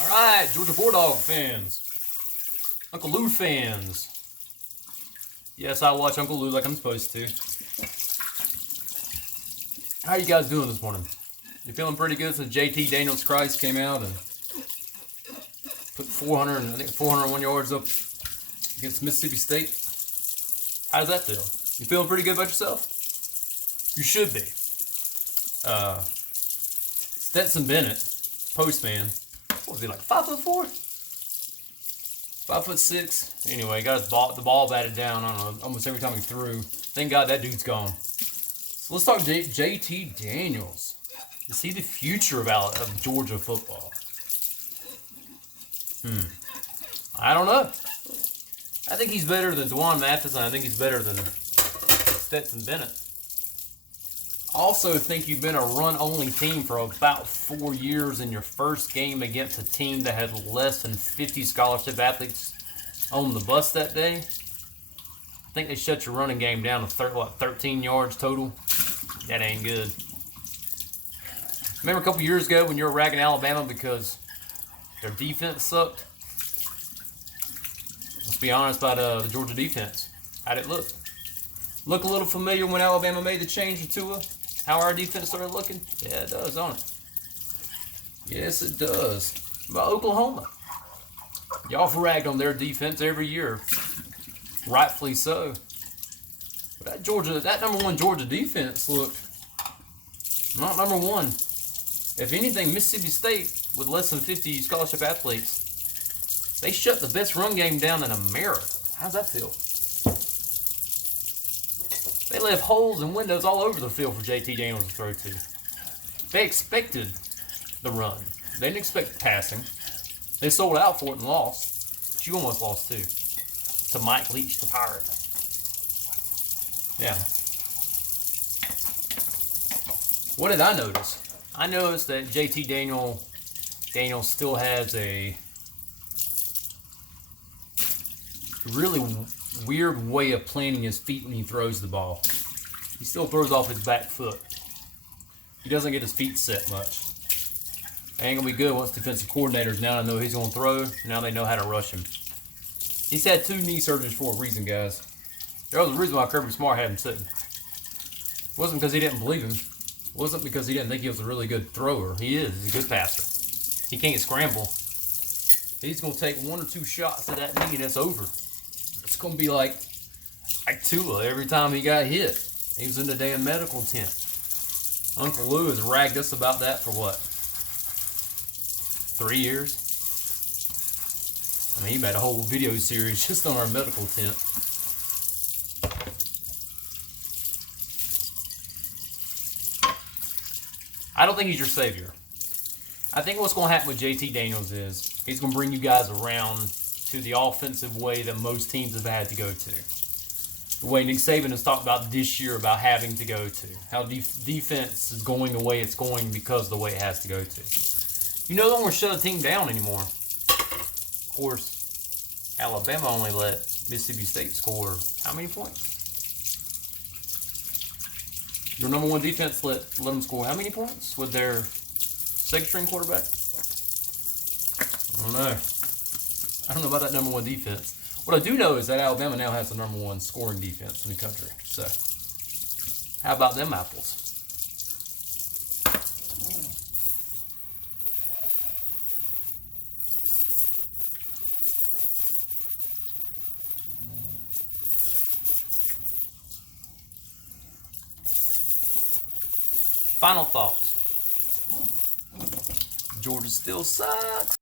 All right, Georgia Bulldog fans, Uncle Lou fans. Yes, I watch Uncle Lou like I'm supposed to. How you guys doing this morning? You feeling pretty good since JT Daniels Christ came out and put 401 yards up against Mississippi State? How does that feel? You feeling pretty good about yourself? You should be. Stetson Bennett, postman. What was he, like 5'4"? 5'6". Anyway, got the ball batted down, I don't know, almost every time he threw. Thank God that dude's gone. So let's talk JT Daniels. Is he the future of Georgia football? I don't know. I think he's better than Dwan Mathis, and I think he's better than Stetson Bennett. I also think you've been a run-only team for about 4 years, in your first game against a team that had less than 50 scholarship athletes on the bus that day. I think they shut your running game down to 13 yards total. That ain't good. Remember a couple years ago when you were ragging Alabama because their defense sucked? Let's be honest about the Georgia defense. How'd it look? Look a little familiar when Alabama made the change to Tua? How our defense started looking? Yeah, it does, don't it? Yes, it does. About Oklahoma. Y'all ragged on their defense every year. Rightfully so. But that number one Georgia defense looked not number one. If anything, Mississippi State, with less than 50 scholarship athletes, they shut the best run game down in America. How's that feel? They left holes and windows all over the field for JT Daniels to throw to. They expected the run. They didn't expect passing. They sold out for it and lost. But you almost lost too. To Mike Leach, the Pirate. Yeah. What did I notice? I noticed that JT Daniels still has a really weird way of planting his feet when he throws the ball. He still throws off his back foot. He doesn't get his feet set much. Ain't gonna be good once defensive coordinators now know he's gonna throw. Now they know how to rush him. He's had 2 knee surgeries for a reason, guys. There was a reason why Kirby Smart had him sitting. It wasn't because he didn't believe him. It wasn't because he didn't think he was a really good thrower. He is. He's a good passer. He can't scramble. He's gonna take 1 or 2 shots at that knee and it's over. It's going to be like Tua every time he got hit. He was in the damn medical tent. Uncle Lou has ragged us about that for what? 3 years? I mean, he made a whole video series just on our medical tent. I don't think he's your savior. I think what's going to happen with JT Daniels is he's going to bring you guys around to the offensive way that most teams have had to go to. The way Nick Saban has talked about this year about having to go to. How defense is going the way it's going because of the way it has to go to. You no longer shut a team down anymore. Of course, Alabama only let Mississippi State score how many points? Your number one defense let them score how many points with their second-string quarterback? I don't know. I don't know about that number one defense. What I do know is that Alabama now has the number one scoring defense in the country. So, how about them apples? Final thoughts. Georgia still sucks.